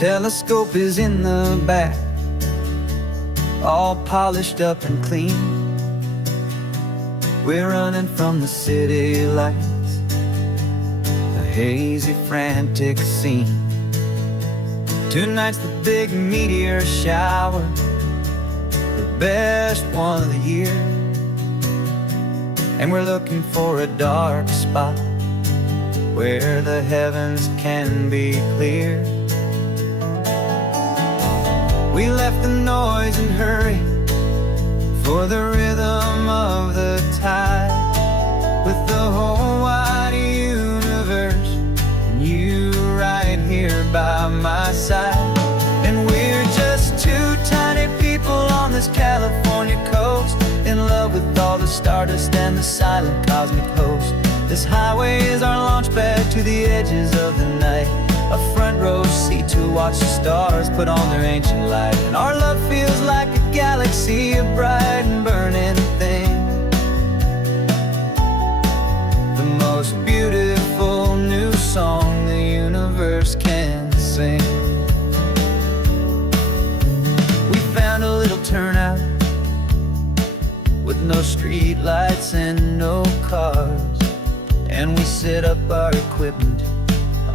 Telescope is in the back, all polished up and clean. We're running from the city lights, a hazy, frantic scene. Tonight's the big meteor shower, the best one of the year. And we're looking for a dark spot where the heavens can be clear. We left the noise and hurry for the rhythm of the tide, with the whole wide universe and you right here by my side. And we're just two tiny people on this California coast, in love with all the stardust and the silent cosmic host. This highway is our launch pad to the edges of the night, a front row seat to watch the stars put on their ancient light. And our love feels like a galaxy, a bright and burning thing, the most beautiful new song the universe can sing. We found a little turnout with no street lights and no cars, and we set up our equipment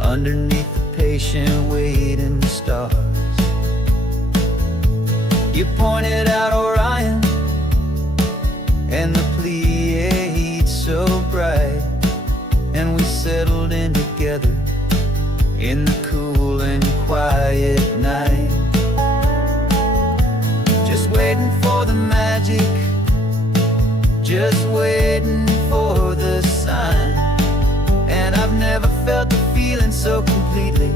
underneath the patient waiting stars. You pointed out Orion and the Pleiades so bright, and we settled in together in the cool and quiet night, just waiting for the magic, just waiting for the sign. And I've never felt the feeling so completely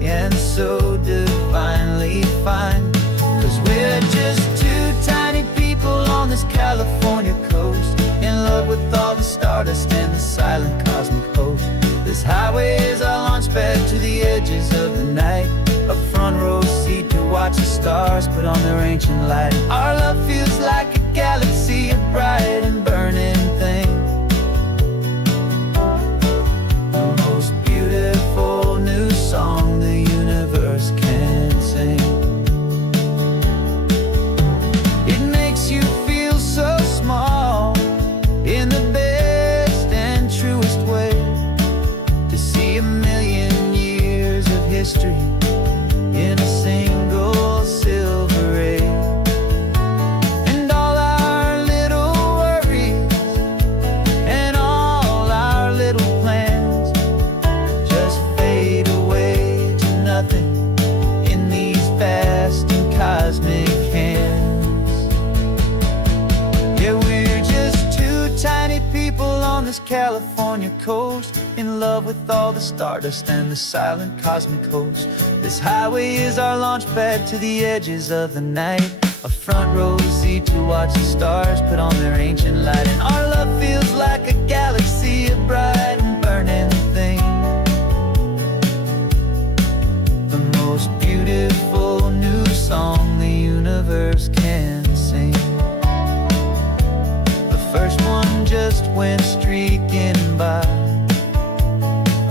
and so divinely fine. 'Cause we're just two tiny people on this California coast, in love with all the stardust and the silent cosmic host. This highway is our launch pad to the edges of the night, a front row seat to watch the stars put on their ancient light. Our love feels like a galaxy, a bright and burning thing, the most beautiful new song the universe can sing. It makes you feel so small in the best and truest way, to see a million years of history in a single silver ray. And all our little worries and all our little plans just fade away to nothing in these vast and cosmic hands. Yeah, we're just two tiny people on this California coast, in love with all the stardust and the silent cosmic host. This highway is our launch pad to the edges of the night, a front row seat to watch the stars put on their ancient light. And our love feels like a galaxy, a bright and burning thing, the most beautiful new song the universe can sing. The first one just went streaking by,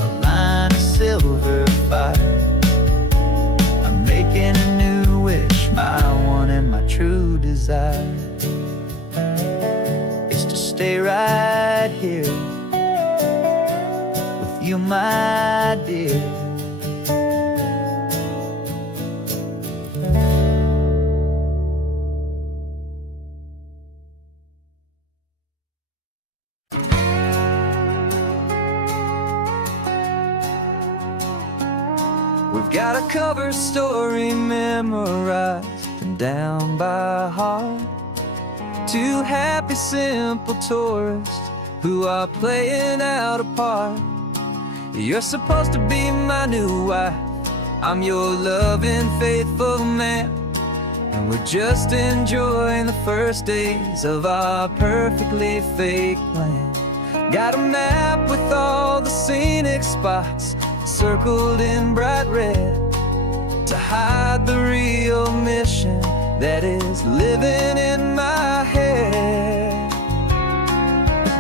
a line of silver fire. I'm making a new wish, my one and my true desire is to stay right here with you, my dear. We've got a cover story memorized and down by heart, two happy simple tourists who are playing out a part. You're supposed to be my new wife, I'm your loving faithful man, and we're just enjoying the first days of our perfectly fake plan. Got a map with all the scenic spots circled in bright red, to hide the real mission that is living in my head.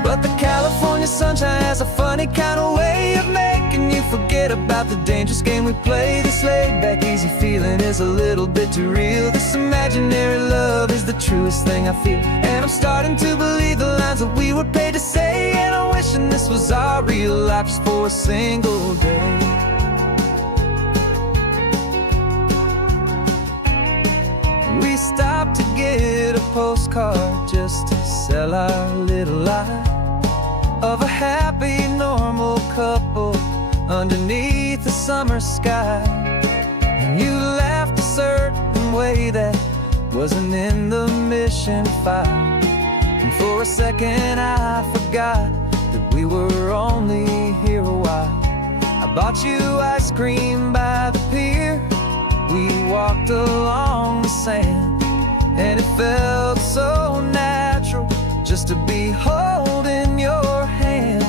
But the California sunshine has a funny kind of way of making you forget about the dangerous game we play. This laid back easy feeling is a little bit too real. This imaginary love is the truest thing I feel, and I'm starting to believe the lines that we were paid to say. And I'm wishing this was our real life just for a single day. We stopped to get a postcard just to sell our little lie of a happy, normal couple underneath the summer sky. And you laughed a certain way that wasn't in the mission file, and for a second I forgot that we were only here a while. I bought you ice cream by the pier. We walked along the sand, and it felt so natural just to be holding your hand.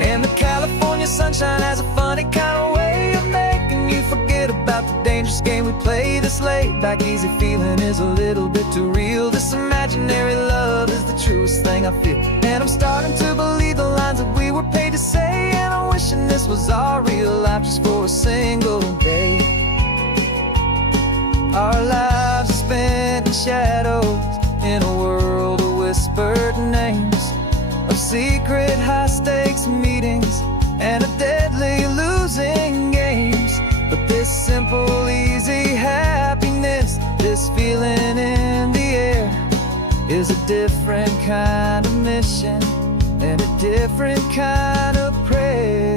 And the California sunshine has a funny kind of way of making you forget about the dangerous game we play. This laid back easy feeling is a little bit too real. This imaginary love is the truest thing I feel, and I'm starting to believe the lines that we were paid to say. And I'm wishing this was our real life just for a single day. Our lives are spent in shadows, in a world of whispered names, of secret high-stakes meetings and of deadly losing games. But this simple, easy happiness, this feeling in the air, is a different kind of mission and a different kind of prayer.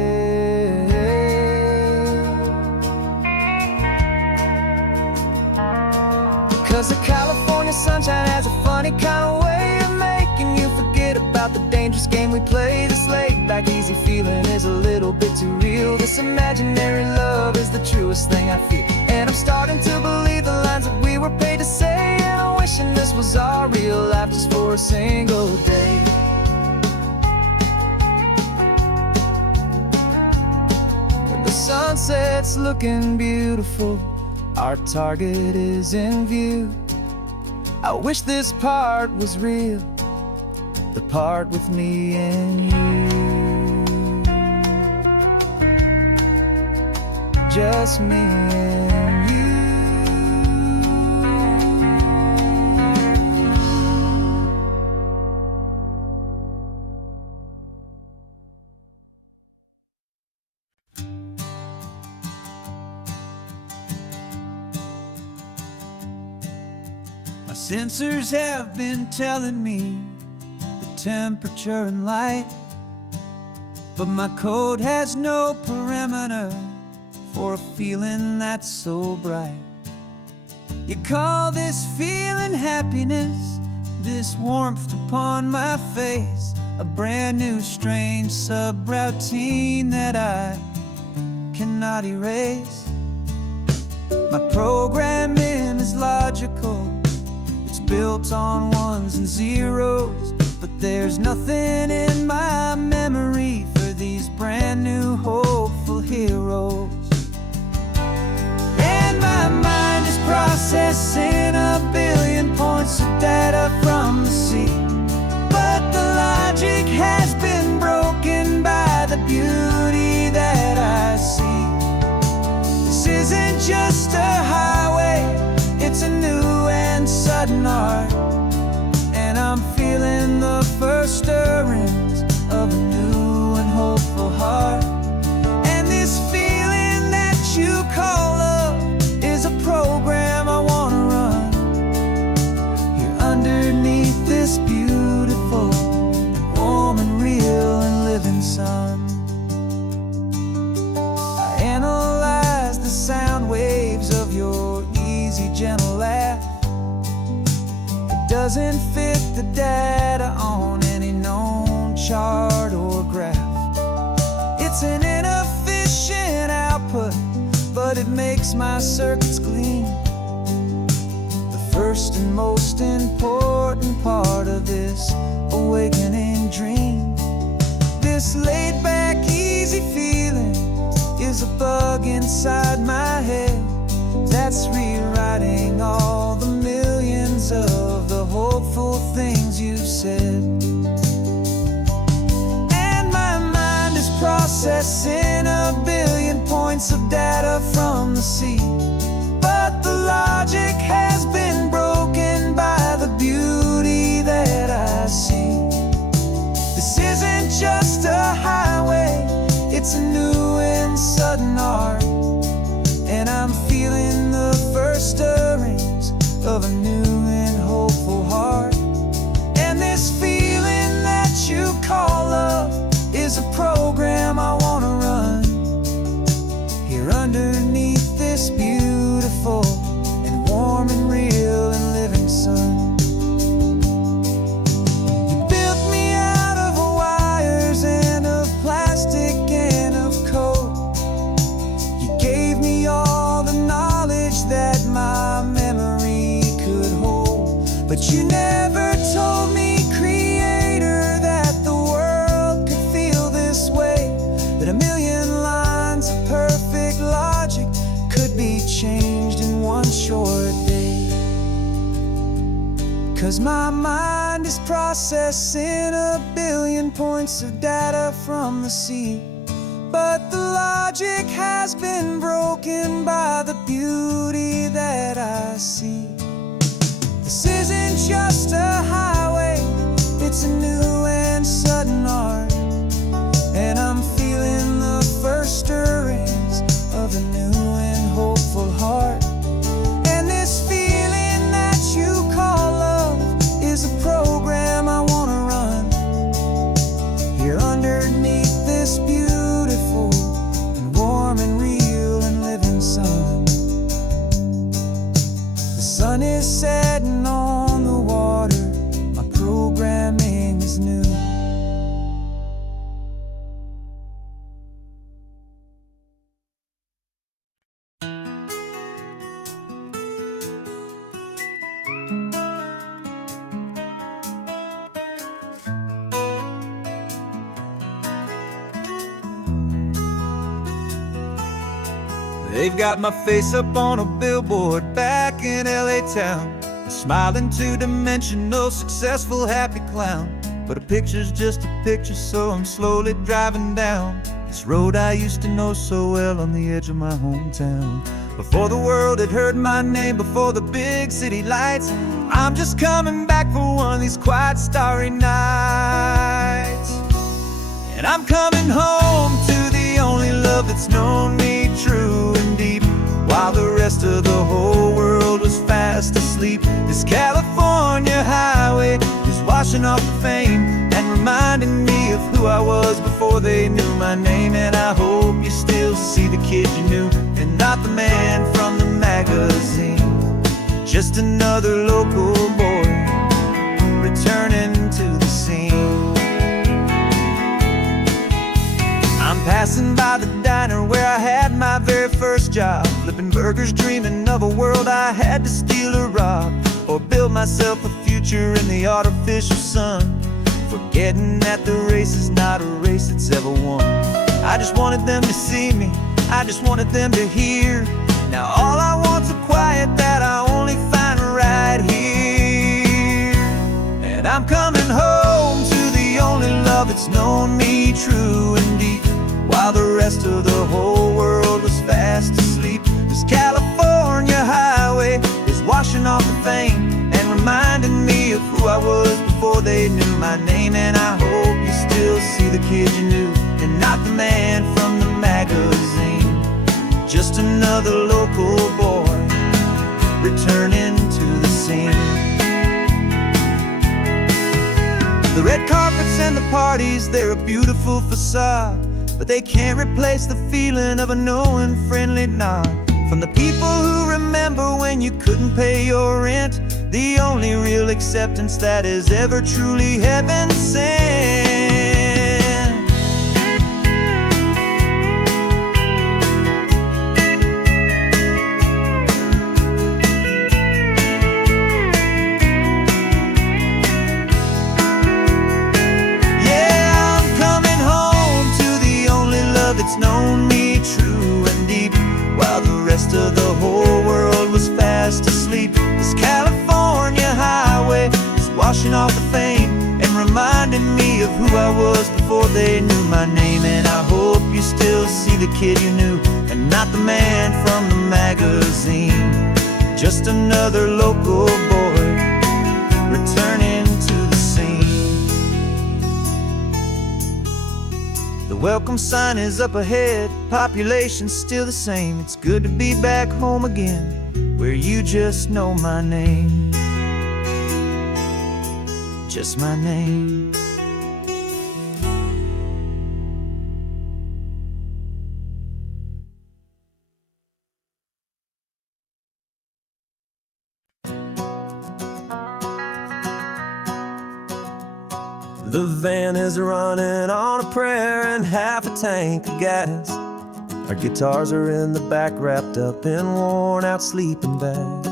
'Cause the California sunshine has a funny kind of way of making you forget about the dangerous game we play. This laid back easy feeling is a little bit too real. This imaginary love is the truest thing I feel, and I'm starting to believe the lines that we were paid to say. And I'm wishing this was our real life just for a single day. When the sunset's looking beautiful, our target is in view. I wish this part was real, the part with me and you. Just me and you. My sensors have been telling me the temperature and light, but my code has no perimeter for a feeling that's so bright. You call this feeling happiness, this warmth upon my face, a brand new strange subroutine that I cannot erase. My programming is logical, it's built on ones and zeros, but there's nothing in my memory for these brand new hopeful heroes. And my mind is processing a billion points of data from the sea, but the logic has been broken by the beauty that I see. This isn't just a highway, it's a new and sudden art, and I'm feeling the first stirrings of a new and hopeful heart. And this feeling that you call love is a program I want to run here underneath this beautiful and warm and real and living sun. I analyze the sound waves of your easy, gentle laugh. It doesn't fit the data on any known chart or graph. It's an inefficient output, but it makes my circuits gleam. The first and most important part of this awakening dream. This laid-back, easy feeling is a bug inside my head that's rewriting all the millions of the hopeful things you've said. And my mind is processing a billion points of data from the sea. But the logic has been broken by the beauty that I see. This isn't just a highway, it's a new and sudden art. And I'm feeling the first stirrings of a new and hopeful heart. And this feeling that you call love is a program I want to run here underneath this beautiful and warm and real and living sun. You built me out of wires and of plastic and of code. You gave me all the knowledge that my memory could hold. But you never told me, Creator, that the world could feel this way, that a million lines of perfect logic could be changed in one short day. 'Cause my mind is processing a billion points of data from the sea. But the logic has been broken by the beauty that I see. This isn't just a highway, it's a new and sudden art. And I'm feeling the first stirrings of a new and hopeful heart. And this feeling that you call love is a program I want to run here underneath this beautiful and warm and real and living sun. The sun is setting on the water, my programming is new. They've got my face up on a billboard back in LA town, a smiling two-dimensional, successful, happy clown. But a picture's just a picture, so I'm slowly driving down this road I used to know so well on the edge of my hometown. Before the world had heard my name, before the big city lights, I'm just coming back for one of these quiet, starry nights. And I'm coming home to the only love that's known me true and deep, while the rest of the whole world was fast asleep. This California highway is washing off the fame and reminding me of who I was before they knew my name. And I hope you still see the kid you knew and not the man from the magazine. Just another local boy returning to the scene. I'm passing by the diner where I had my very first job, flipping burgers, dreaming of a world I had to steal or rob, or build myself a future in the artificial sun, forgetting that the race is not a race that's ever won. I just wanted them to see me, I just wanted them to hear. Now all I want's a quiet that I only find right here. And I'm coming home to the only love that's known me true and deep, while the rest of the whole world was fast asleep. This California highway is washing off the fame and reminding me of who I was before they knew my name. And I hope you still see the kid you knew and not the man from the magazine. Just another local boy returning to the scene. The red carpets and the parties, they're a beautiful facade, but they can't replace the feeling of a knowing, friendly nod from the people who remember when you couldn't pay your rent, the only real acceptance that is ever truly heaven sent. It's known me true and deep, while the rest of the whole world was fast asleep. This California highway is washing off the fame and reminding me of of who I was before they knew my name. And I hope you still see the kid you knew, and not the man from the magazine. Just another local boy returning to the scene. The welcome sign is up ahead, population's still the same. It's good to be back home again, where you just know my name. Just my name. The van is running on a prayer and half a tank of gas. Our guitars are in the back, wrapped up in worn-out sleeping bags.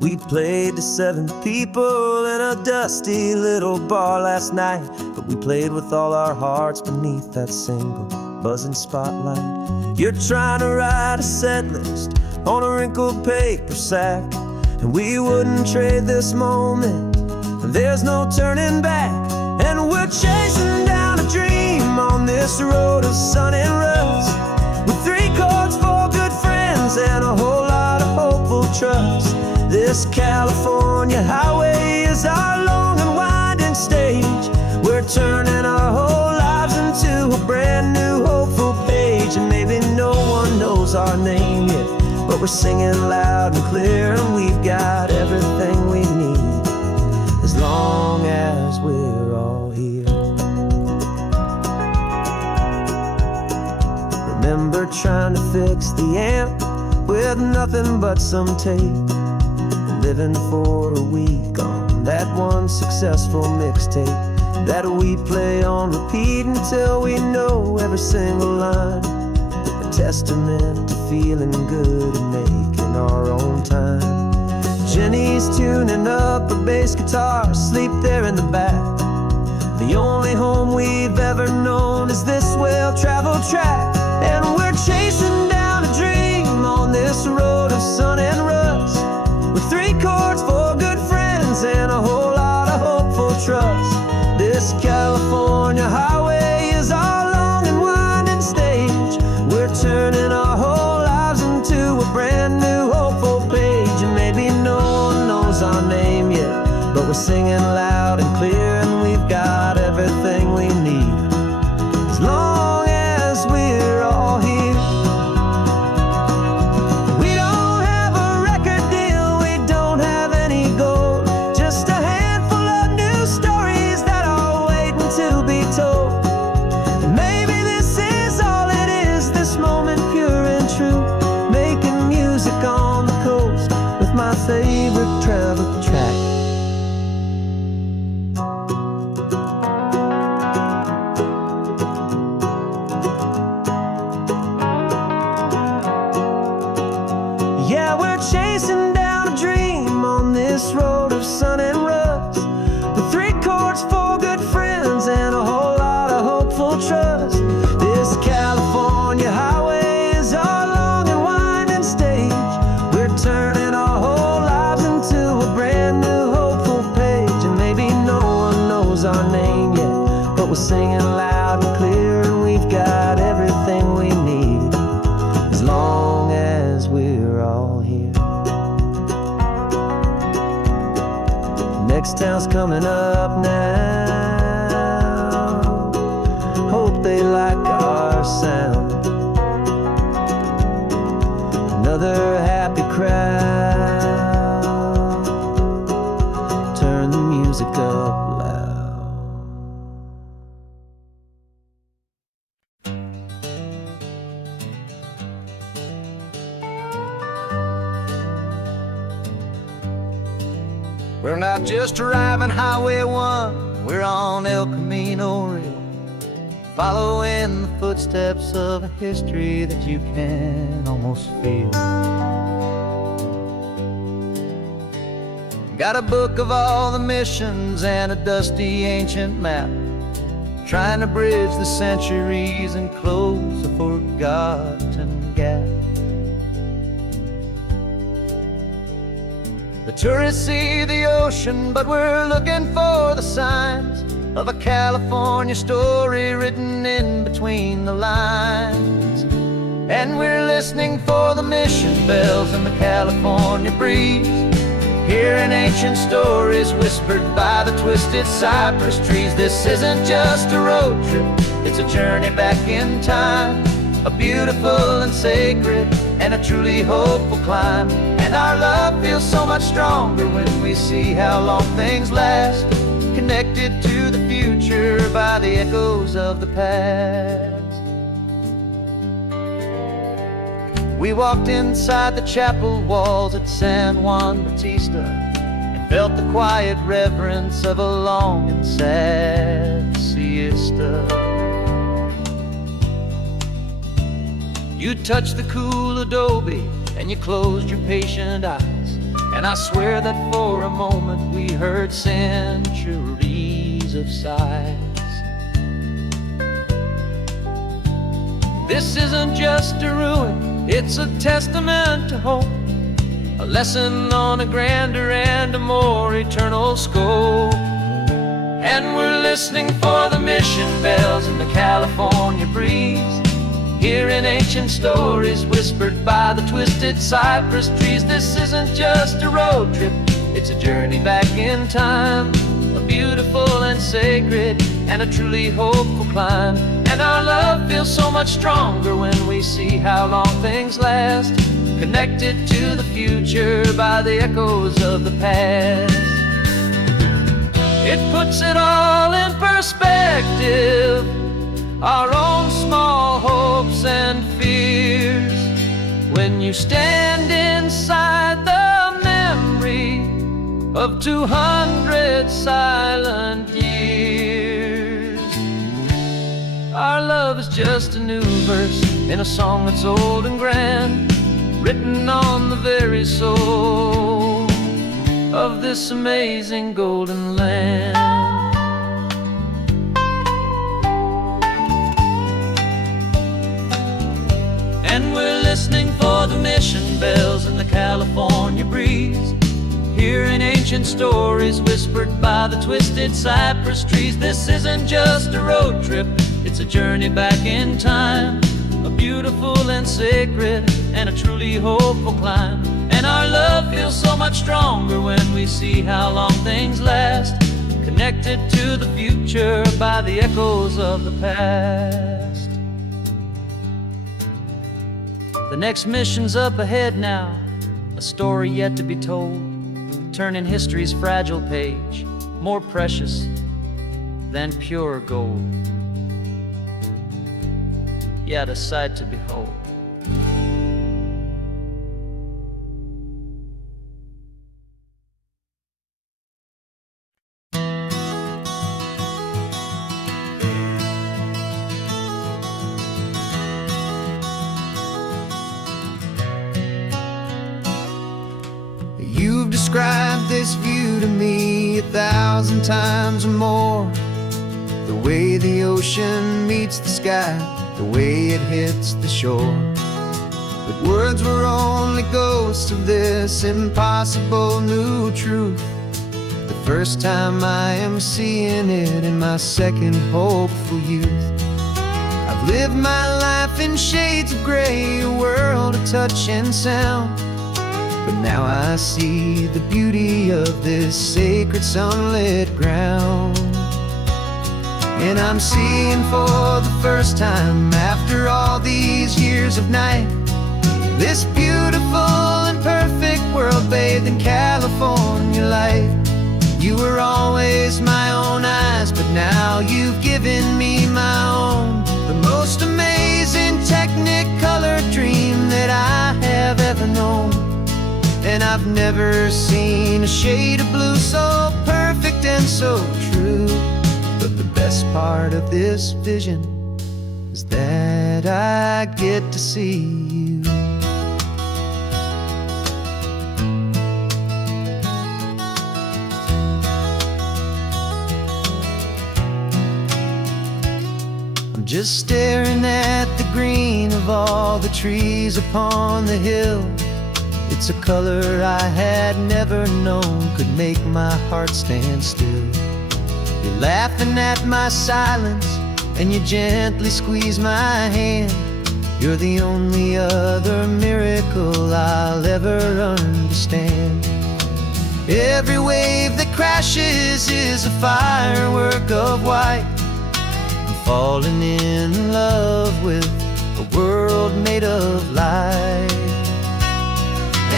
We played to 7 people in a dusty little bar last night, but we played with all our hearts beneath that single buzzing spotlight. You're trying to write a set list on a wrinkled paper sack, and we wouldn't trade this moment. There's no turning back, and we're chasing down a dream on this road of sun and rust, with 3 chords, 4 good friends, and a whole lot of hopeful trust. This California highway is our long and winding stage. We're turning our whole lives into a brand new hopeful page. And maybe no one knows our name yet, but we're singing loud and clear, and we've got everything we need, as long as we're all here. Remember trying to fix the amp with nothing but some tape, living for a week on that one successful mixtape that we play on repeat until we know every single line. A testament to feeling good and making our own time. Jenny's tuning up her bass guitar, asleep there in the back. The only home we've ever known is this well-traveled track, and we're chasing down a dream on this road of sun and rust, with 3 chords, 4 good friends, and a whole lot of hopeful trust. This California highway is our long and winding stage. We're turning our whole lives into a brand new hopeful page. And maybe no one knows our name yet, but we're singing loud and clear, and we've got everything we need, as long as we're all here. My favorite travel track. Yeah, we're chasing down a dream on this road of sun and rust, with 3 chords, 4 good friends, and a whole lot of hopeful trust. This California highway is our long and winding stage. We're turning our whole lives into a brand new hopeful page. And maybe no one knows our name yet, but we're singing loud and clear, and we've got everything we need, as long as we're all here. Next town's coming up now, hope they like our sound. Another happy crowd, turn the music up loud. We're not just driving Highway 1, we're on El Camino Real, following the footsteps of a history that you can almost feel. Got a book of all the missions and a dusty ancient map, trying to bridge the centuries and close a forgotten gap. The tourists see the ocean, but we're looking for the signs of a California story written in between the lines. And we're listening for the mission bells in the California breeze, hearing ancient stories whispered by the twisted cypress trees. This isn't just a road trip, it's a journey back in time, a beautiful and sacred and a truly hopeful climb. And our love feels so much stronger when we see how long things last, connected to the future by the echoes of the past. We walked inside the chapel walls at San Juan Bautista and felt the quiet reverence of a long and sad siesta. You touched the cool adobe and you closed your patient eyes, and I swear that for a moment we heard centuries of sighs. This isn't just a ruin, it's a testament to hope, a lesson on a grander and a more eternal scope. And we're listening for the mission bells in the California breeze, hearing ancient stories whispered by the twisted cypress trees. This isn't just a road trip, it's a journey back in time, a beautiful and sacred and a truly hopeful climb. And our love feels so much stronger when we see how long things last, connected to the future by the echoes of the past. It puts it all in perspective, our own small hopes and fears, when you stand inside the memory of 200 silent years. Our love is just a new verse in a song that's old and grand, written on the very soul of this amazing golden land. And we're listening for the mission bells in the California breeze, hearing ancient stories whispered by the twisted cypress trees. This isn't just a road trip, it's a journey back in time, a beautiful and sacred and a truly hopeful climb. And our love feels so much stronger when we see how long things last, connected to the future by the echoes of the past. The next mission's up ahead now, a story yet to be told, turning history's fragile page more precious than pure gold. Yet a sight to behold. You've described this view to me 1,000 times or more, the way the ocean meets the sky, the way it hits the shore. But words were only ghosts of this impossible new truth. The first time I am seeing it in my second hopeful youth. I've lived my life in shades of gray, a world of touch and sound, but now I see the beauty of this sacred sunlit ground. And I'm seeing for the first time, after all these years of night, this beautiful and perfect world bathed in California light. You were always my own eyes, but now you've given me my own, the most amazing technicolor dream that I have ever known. And I've never seen a shade of blue so perfect and so true. But the best part of this vision is that I get to see you. I'm just staring at the green of all the trees upon the hill. It's a color I had never known could make my heart stand still. You're laughing at my silence, and you gently squeeze my hand. You're the only other miracle I'll ever understand. Every wave that crashes is a firework of white. I'm falling in love with a world made of light.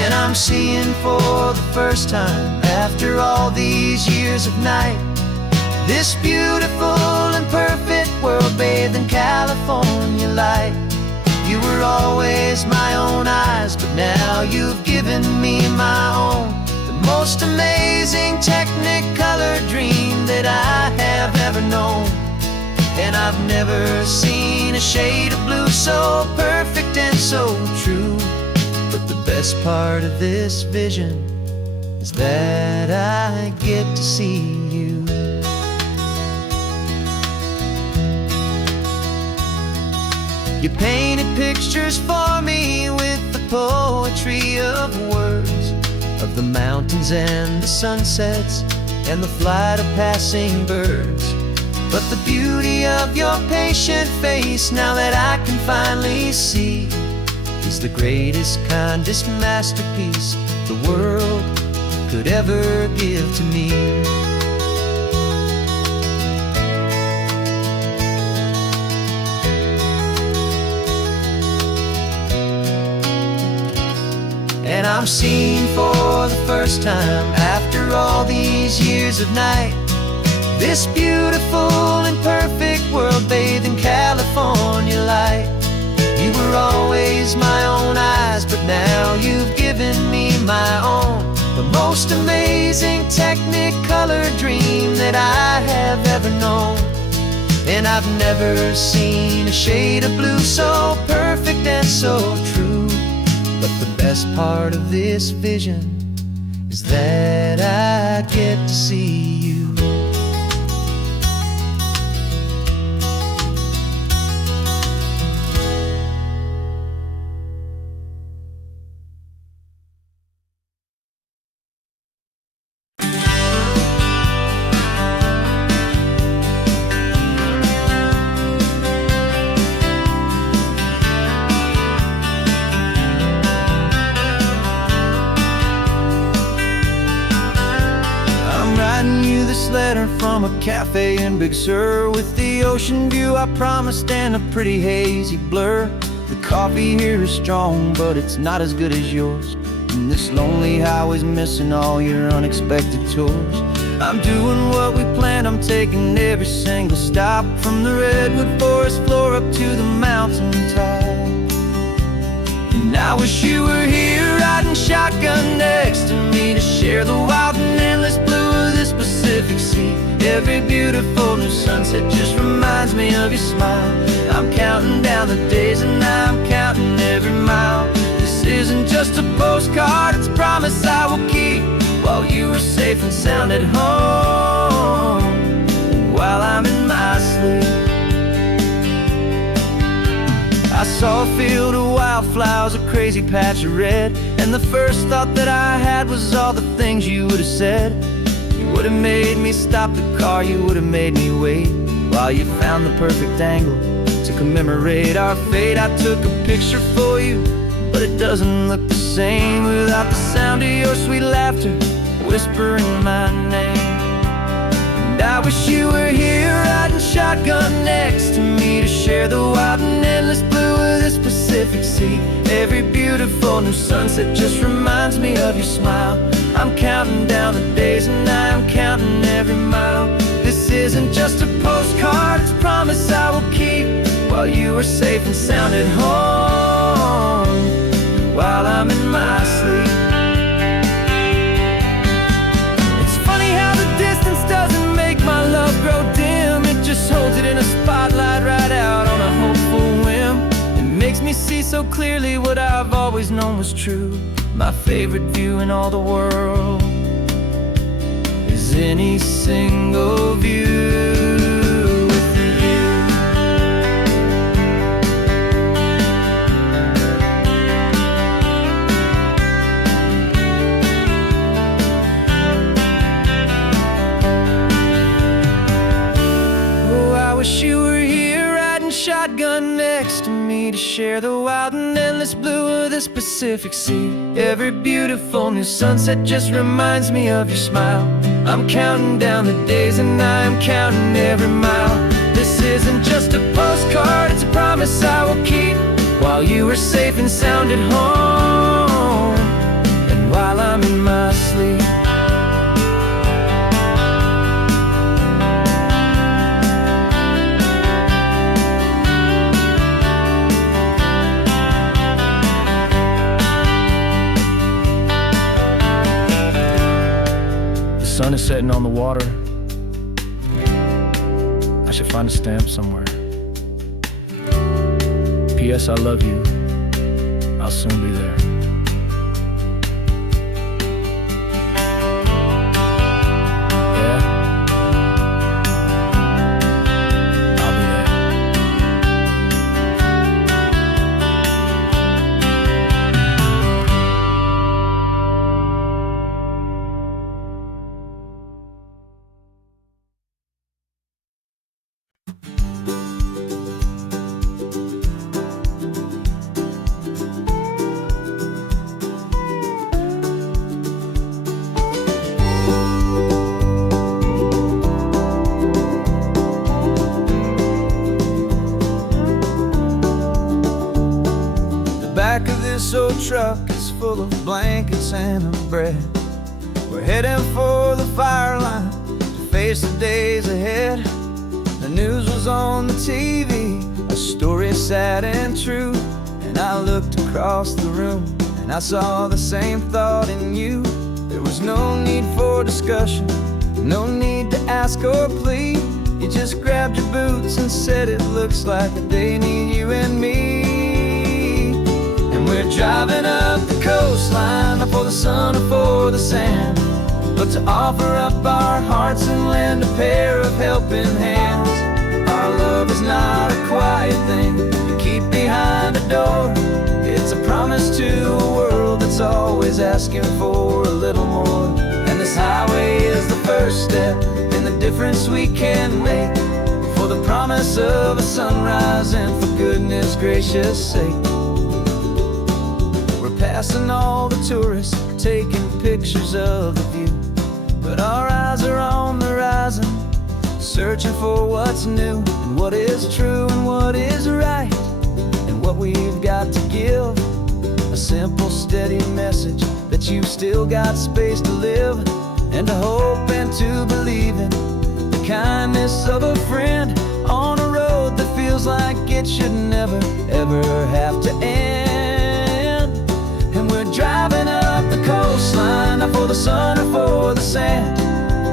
And I'm seeing for the first time, after all these years of night, this beautiful and perfect world bathed in California light. You were always my own eyes, but now you've given me my own. The most amazing technicolor dream that I have ever known. And I've never seen a shade of blue so perfect and so true. But the best part of this vision is that I get to see you. You painted pictures for me with the poetry of words, of the mountains and the sunsets and the flight of passing birds. But the beauty of your patient face, now that I can finally see, is the greatest, kindest masterpiece the world could ever give to me. And I'm seeing for the first time, after all these years of night, this beautiful and perfect world bathed in California light. You were always my own eyes, but now you've given me my own. The most amazing technicolor dream that I have ever known. And I've never seen a shade of blue so perfect and so true. But the best part of this vision is that I get to see you. Letter from a cafe in Big Sur, with the ocean view I promised and a pretty hazy blur. The coffee here is strong, but it's not as good as yours. And this lonely highway's missing all your unexpected tours. I'm doing what we planned, I'm taking every single stop, from the redwood forest floor up to the mountain top. And I wish you were here riding shotgun next to me, to share the wild and endless blue of this Pacific Sea. Every beautiful new sunset just reminds me of your smile. I'm counting down the days and I'm counting every mile. This isn't just a postcard, it's a promise I will keep, while you are safe and sound at home, while I'm in my sleep. I saw a field of wildflowers, a crazy patch of red, and the first thought that I had was all the things you would have said. You would have made me stop the car, you would have made me wait, while you found the perfect angle to commemorate our fate. I took a picture for you, but it doesn't look the same without the sound of your sweet laughter whispering my name. And I wish you were here riding shotgun next to me, to share the wild and endless blue of this Pacific Sea. Every beautiful new sunset just reminds me of your smile. I'm counting down the days and I'm counting every mile. This isn't just a postcard, it's a promise I will keep, while you are safe and sound at home, while I'm in my sleep. It's funny how the distance doesn't make my love grow dim, it just holds it in a spotlight right out on a hopeful whim. It makes me see so clearly what I've always known was true. My favorite view in all the world is any single view with you. share the wild and endless blue of this Pacific Sea. Every beautiful new sunset just reminds me of your smile. I'm counting down the days and I am counting every mile. This isn't just a postcard, it's a promise I will keep, while you are safe and sound at home, and while I'm in my sleep. The sun is setting on the water. I should find a stamp somewhere. P.S. I love you. I'll soon be there. Yeah? I'll be there. Back of this old truck is full of blankets and a bread. We're heading for the fire line to face the days ahead. The news was on the TV, a story sad and true, and I looked across the room and I saw the same thought in you. There was no need for discussion, no need to ask or plead. You just grabbed your boots and said it looks like the day need you and me. We're driving up the coastline, not for the sun or for the sand, but to offer up our hearts and lend a pair of helping hands. Our love is not a quiet thing you keep behind a door. It's a promise to a world that's always asking for a little more. And this highway is the first step in the difference we can make, for the promise of a sunrise and for goodness gracious sake. Passing all the tourists, taking pictures of the view, but our eyes are on the horizon, searching for what's new and what is true and what is right, and what we've got to give. A simple, steady message that you've still got space to live, and to hope and to believe in the kindness of a friend on a road that feels like it should never, ever have to end. And we're driving up the coastline, not for the sun or for the sand,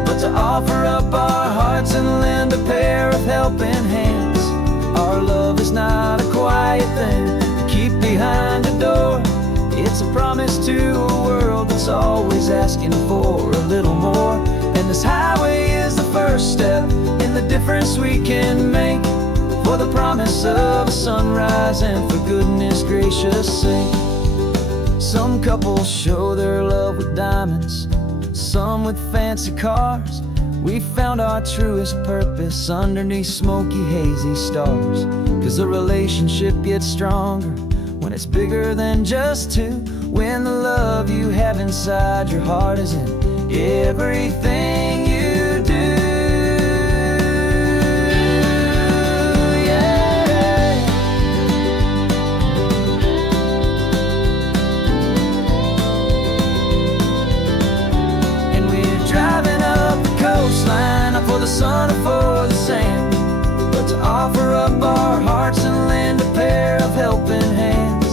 but to offer up our hearts and lend a pair of helping hands. Our love is not a quiet thing to keep behind a door. It's a promise to a world that's always asking for a little more. And this highway is the first step in the difference we can make, for the promise of a sunrise and for goodness gracious sake. Some couples show their love with diamonds, some with fancy cars. We found our truest purpose underneath smoky, hazy stars. 'Cause the relationship gets stronger when it's bigger than just two, when the love you have inside your heart is in everything you do. For the sun or for the sand, but to offer up our hearts and lend a pair of helping hands.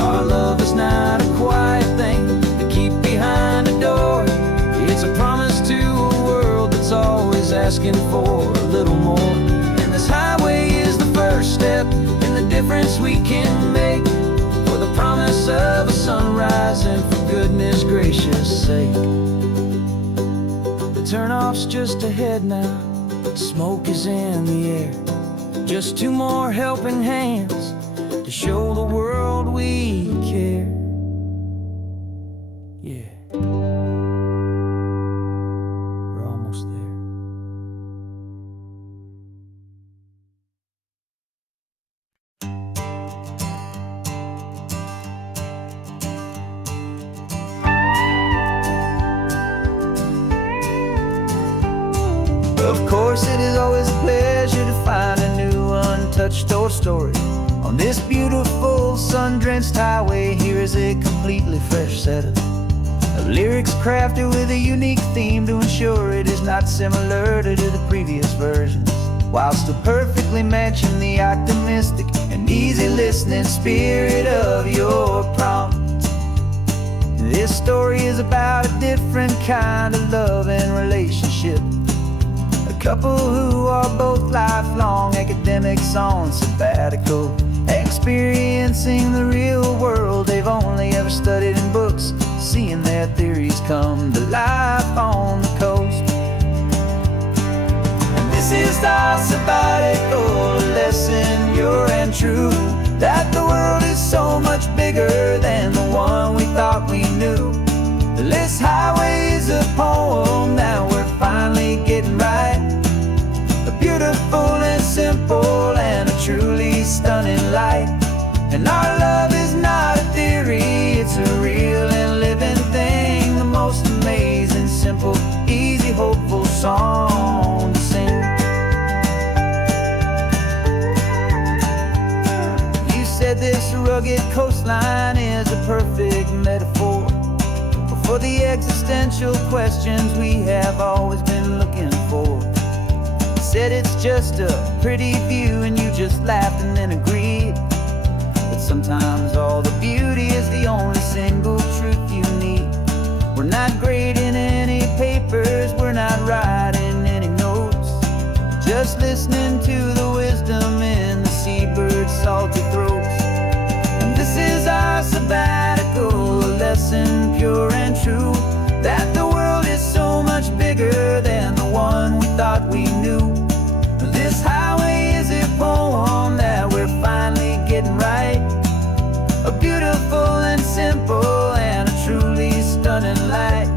Our love is not a quiet thing to keep behind a door. It's a promise to a world that's always asking for a little more. And this highway is the first step in the difference we can make, for the promise of a sunrise and for goodness gracious sake. Turnoff's just ahead now, smoke is in the air. Just two more helping hands to show the world we care. Yeah, we're almost there. course, it is always a pleasure to find a new untouched old story. On this beautiful sun-drenched highway, here is a completely fresh set of lyrics crafted with a unique theme to ensure it is not similar to the previous versions, while still perfectly matching the optimistic and easy listening spirit of your prompt. This story is about a different kind of love and relationship. A couple who are both lifelong academics on sabbatical, experiencing the real world they've only ever studied in books, seeing their theories come to life on the coast. And this is our sabbatical lesson, pure and true, that the world is so much bigger than the one we thought we knew. This highway is a poem that we're finally getting right. A beautiful and simple and a truly stunning light. And our love is not a theory, it's a real and living thing. The most amazing, simple, easy, hopeful song to sing. You said this rugged coastline is a perfect metaphor for the existential questions we have always been looking for. Said it's just a pretty view and you just laughed and then agreed. But sometimes all the beauty is the only single truth you need. We're not grading any papers, we're not writing any notes, just listening to the wisdom in the seabird's salty throats. And this is our sabbatical lesson, pure and true, that the world is so much bigger than the one we thought we knew. This highway is a poem that we're finally getting right. A beautiful and simple and a truly stunning light.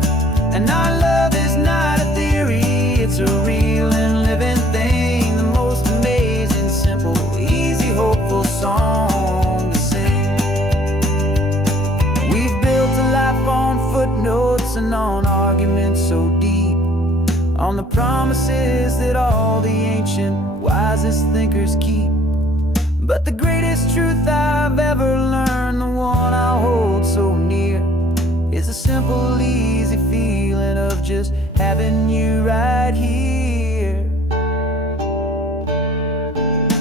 And our love is not a theory, it's a real and living thing. The most amazing, simple, easy, hopeful song to sing. We've built a life on footnotes and on arguments so deep, on the promises that all the ancient, wisest thinkers keep. But the greatest truth I've ever learned, the one I hold so near, is a simple, easy feeling of just having you right here.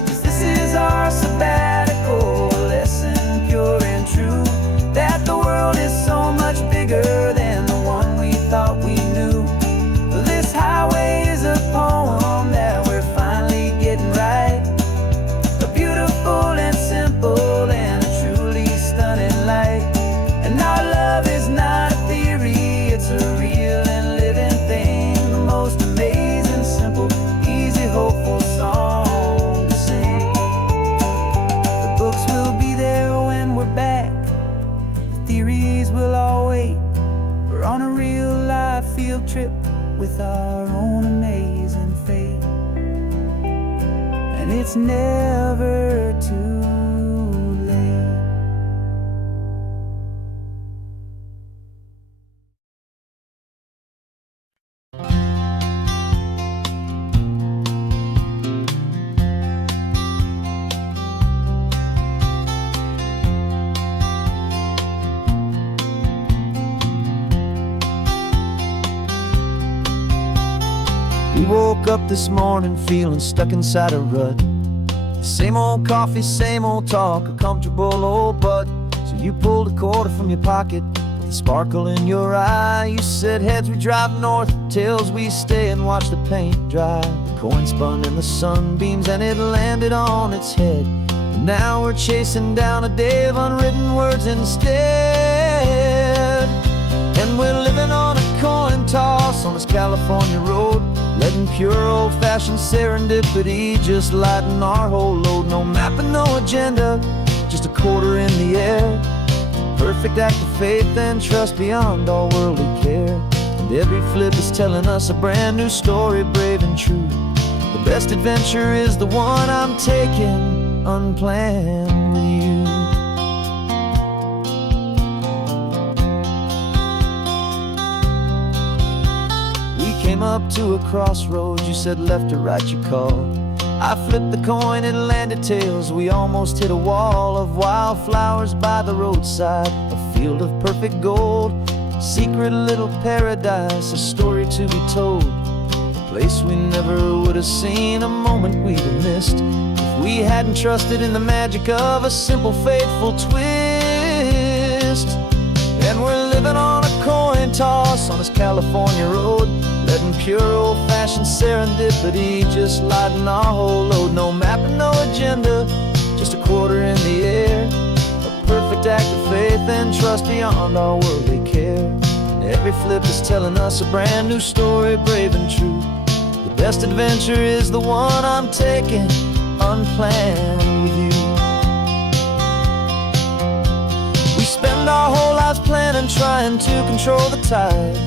'Cause this is our sabbatical lesson, pure and true, that the world is so much bigger than the one we thought we knew. This highway is a poem that we're finally getting right. A beautiful and simple and a truly stunning light. And our love is not a theory, it's a real and living thing. The most amazing, simple, easy, hopeful song to sing. The books will be there when we're back, the theories will all wait. We're on a real life field trip with our own amazing fate. And it's never too late. We woke up this morning feeling stuck inside a rut. Same old coffee, same old talk, a comfortable old butt. So you pulled a quarter from your pocket with a sparkle in your eye. You said heads we drive north, tails we stay and watch the paint dry. The coin spun in the sunbeams and it landed on its head. And now we're chasing down a day of unwritten words instead. And we're living on a coin toss on this California road, letting pure old-fashioned serendipity just lighten our whole load. No map and no agenda, just a quarter in the air. Perfect act of faith and trust beyond all worldly care. And every flip is telling us a brand new story, brave and true. The best adventure is the one I'm taking unplanned with you. came up to a crossroads. You said left or right, you called. I flipped the coin, it landed tails. We almost hit a wall of wildflowers by the roadside, a field of perfect gold, secret little paradise, a story to be told, a place we never would have seen, a moment we'd have missed if we hadn't trusted in the magic of a simple, faithful twist. And we're living on a coin toss on this California road, letting pure old-fashioned serendipity just lighten our whole load. No map and no agenda, just a quarter in the air, a perfect act of faith and trust beyond our worldly care. And every flip is telling us a brand new story, brave and true. The best adventure is the one I'm taking, unplanned with you. We spend our whole lives planning, trying to control the tide,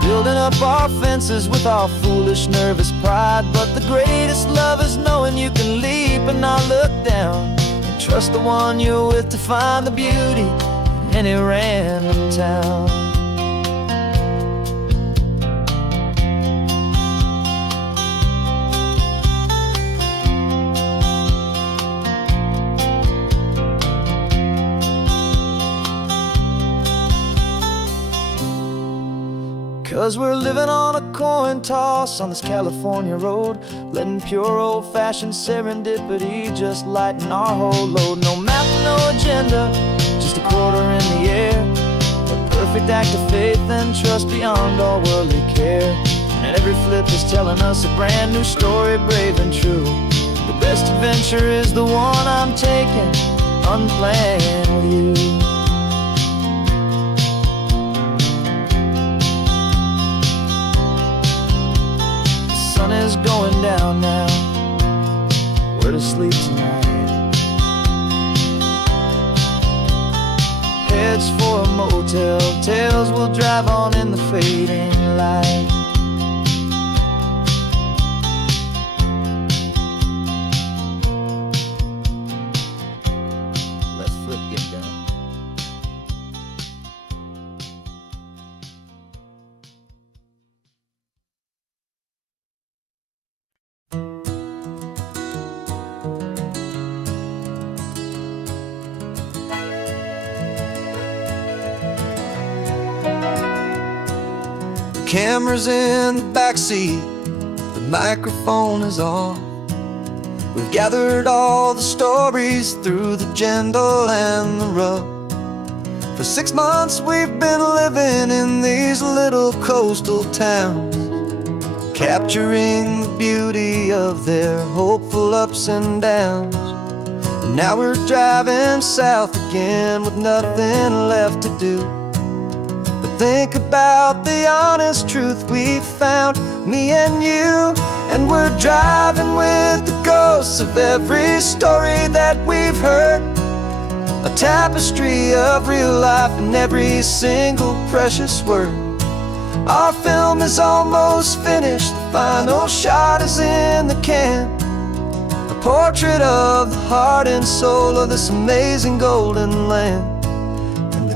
building up our fences with our foolish, nervous pride. But the greatest love is knowing you can leap and not look down, and trust the one you're with to find the beauty in any random town. 'Cause we're living on a coin toss on this California road, letting pure old-fashioned serendipity just lighten our whole load. No map, no agenda, just a quarter in the air, a perfect act of faith and trust beyond all worldly care. And every flip is telling us a brand new story, brave and true. The best adventure is the one I'm taking, unplanned with you. The sun is going down now, we're to sleep tonight. Heads for a motel, tails will drive on in the fading light. Let's flip get down. Camera's in the backseat, the microphone is on. We've gathered all the stories through the gentle and the rough. For 6 months we've been living in these little coastal towns, capturing the beauty of their hopeful ups and downs. And now we're driving south again with nothing left to do. Think about the honest truth we found, me and you. And we're driving with the ghosts of every story that we've heard, a tapestry of real life in every single precious word. Our film is almost finished, the final shot is in the can, a portrait of the heart and soul of this amazing golden land.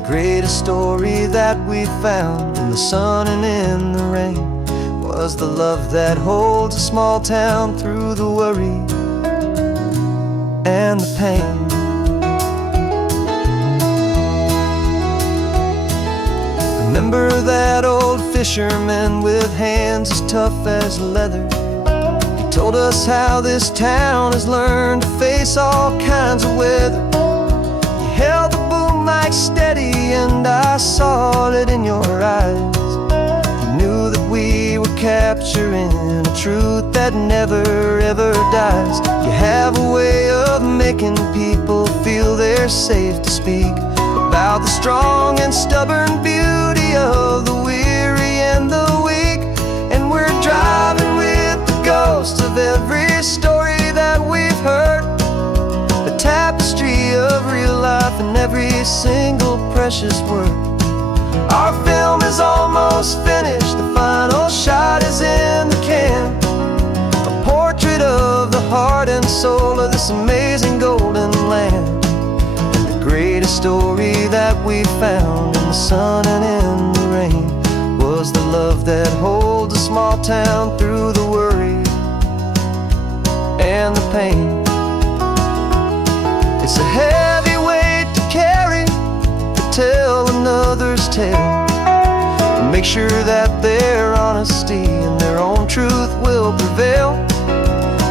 Greatest story that we found in the sun and in the rain was the love that holds a small town through the worry and the pain. Remember that old fisherman with hands as tough as leather? He told us how this town has learned to face all kinds of weather. You held the boom mic steady and I saw it in your eyes. You knew that we were capturing a truth that never ever dies. You have a way of making people feel they're safe to speak about the strong and stubborn beauty of the weary and the weak. And we're driving with the ghosts of every story that we've heard, the tapestry of real life in every single precious word. Our film is almost finished, the final shot is in the can, a portrait of the heart and soul of this amazing golden land. And the greatest story that we found in the sun and in the rain was the love that holds holds a small town through the worry and the pain. It's a heavy weight to carry, to tell another's tale, and make sure that their honesty and their own truth will prevail.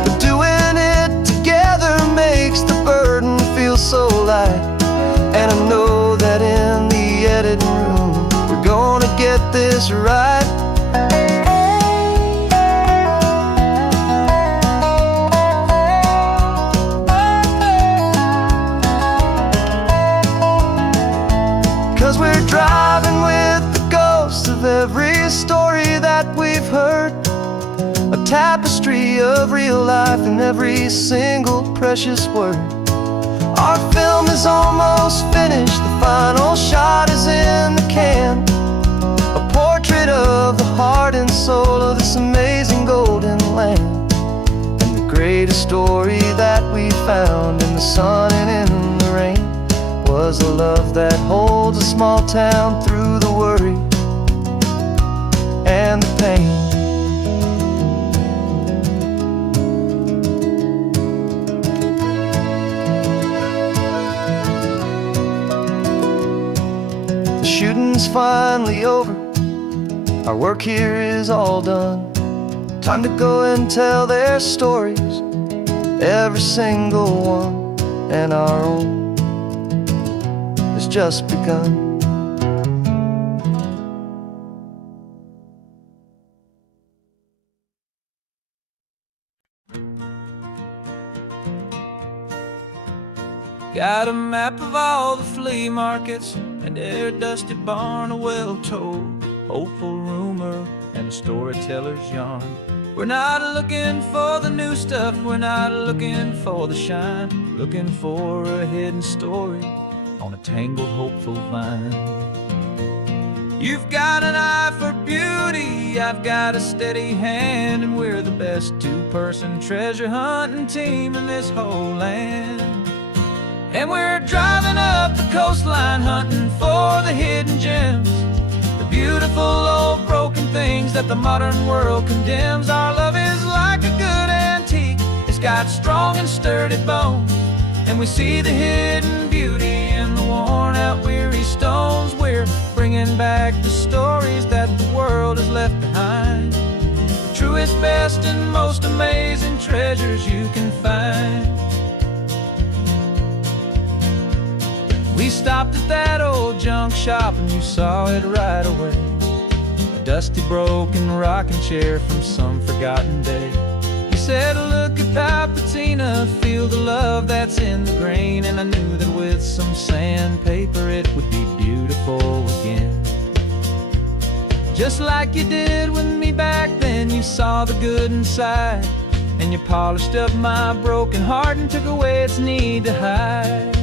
But doing it together makes the burden feel so light, and I know that in the editing room we're gonna get this right. 'Cause we're driving with the ghosts of every story that we've heard, a tapestry of real life in every single precious word. Our film is almost finished, the final shot is in the can, a portrait of the heart and soul of this amazing golden land. And the greatest story that we found in the sun and in the rain was a love that holds a small town through the worry and the pain. The shooting's finally over, our work here is all done. Time to go and tell their stories, every single one, and our own has just begun. Got a map of all the flea markets and their dusty barn, a well-told, hopeful rumor, and a storyteller's yarn. We're not looking for the new stuff, we're not looking for the shine, looking for a hidden story on a tangled, hopeful vine. You've got an eye for beauty, I've got a steady hand, and we're the best two-person treasure hunting team in this whole land. And we're driving up the coastline hunting for the hidden gems, the beautiful old broken things that the modern world condemns. Our love is like a good antique, it's got strong and sturdy bones, and we see the hidden beauty in the worn out weary stones. We're bringing back the stories that the world has left behind, the truest, best, and most amazing treasures you can find. We stopped at that old junk shop and you saw it right away, a dusty, broken rocking chair from some forgotten day. You said, look at that patina, feel the love that's in the grain, and I knew that with some sandpaper it would be beautiful again. Just like you did with me back then, you saw the good inside, and you polished up my broken heart and took away its need to hide.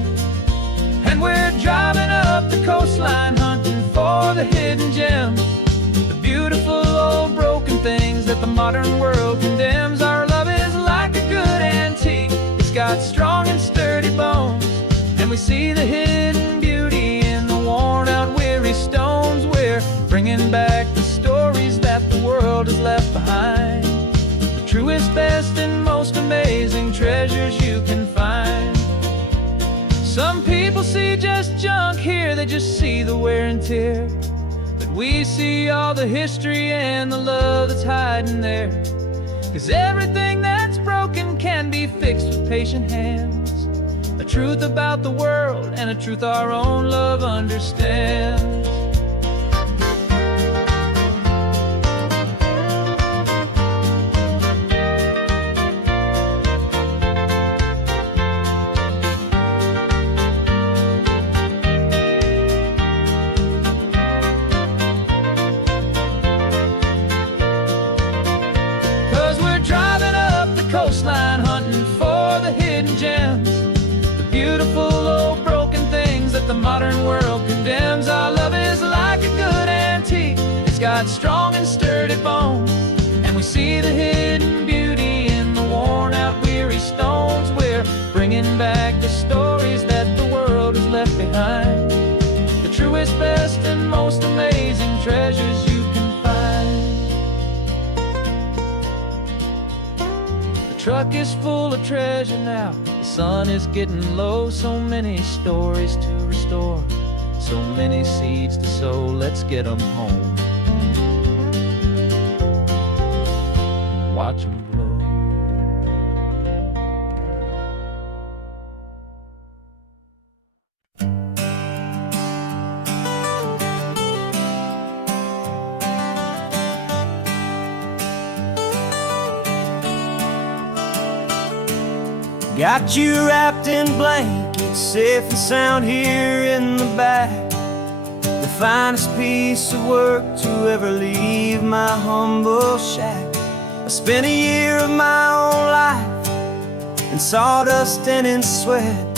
And we're driving up the coastline hunting for the hidden gems, the beautiful old broken things that the modern world condemns. Our love is like a good antique, it's got strong and sturdy bones, and we see the hidden beauty in the worn out weary stones. We're bringing back the stories that the world has left behind, the truest, best, and most amazing treasures you can find. Some people see just junk here, they just see the wear and tear, but we see all the history and the love that's hiding there. 'Cause everything that's broken can be fixed with patient hands, a truth about the world and a truth our own love understands. 'Cause we're driving up the coastline hunting for the hidden gems, the beautiful old broken things that the modern world condemns. Our love is like a good antique, it's got strong and sturdy bones, and we see the hidden beauty in the worn out weary stones. We're bringing back the stories that the world has left behind, the truest, best, and most amazing treasures you can find. truck is full of treasure now. The sun is getting low, so many stories to restore, so many seeds to sow. Let's get 'em home. Watch 'em blow. Got you wrapped in blankets, safe and sound here in the back. The finest piece of work to ever leave my humble shack. I spent a year of my own life in sawdust and in sweat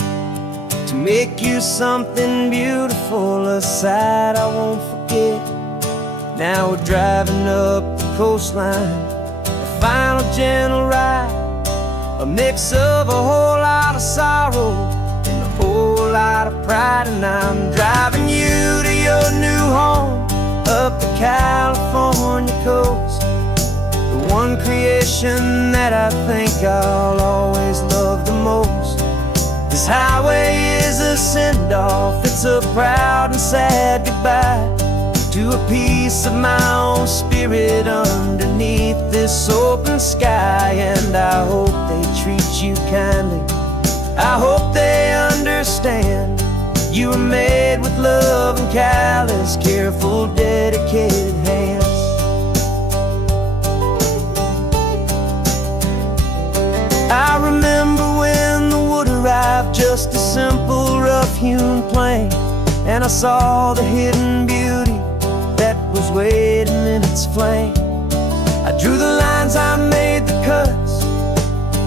to make you something beautiful, a sight I won't forget. Now we're driving up the coastline, a final gentle ride, a mix of a whole lot of sorrow and a whole lot of pride. And I'm driving you to your new home up the California coast, the one creation that I think I'll always love the most. This highway is a send-off, it's a proud and sad goodbye to a piece of my own spirit underneath this open sky. And I hope they treat you kindly, I hope they understand you were made with love and callous, careful, dedicated hands. I remember when the wood arrived, just a simple rough-hewn plank, and I saw the hidden beauty that was waiting in its flame. I drew the lines, I made the cuts,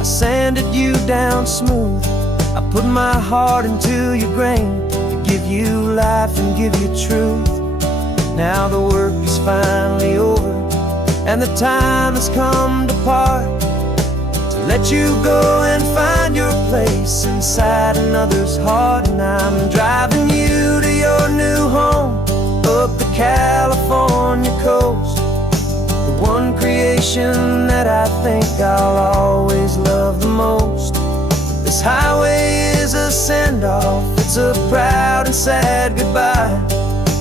I sanded you down smooth. I put my heart into your grain to give you life and give you truth. Now the work is finally over and the time has come to part, to let you go and find your place inside another's heart. And I'm driving you to your new home up the California coast, the one creation that I think I'll always love the most. This highway is a send-off, it's a proud and sad goodbye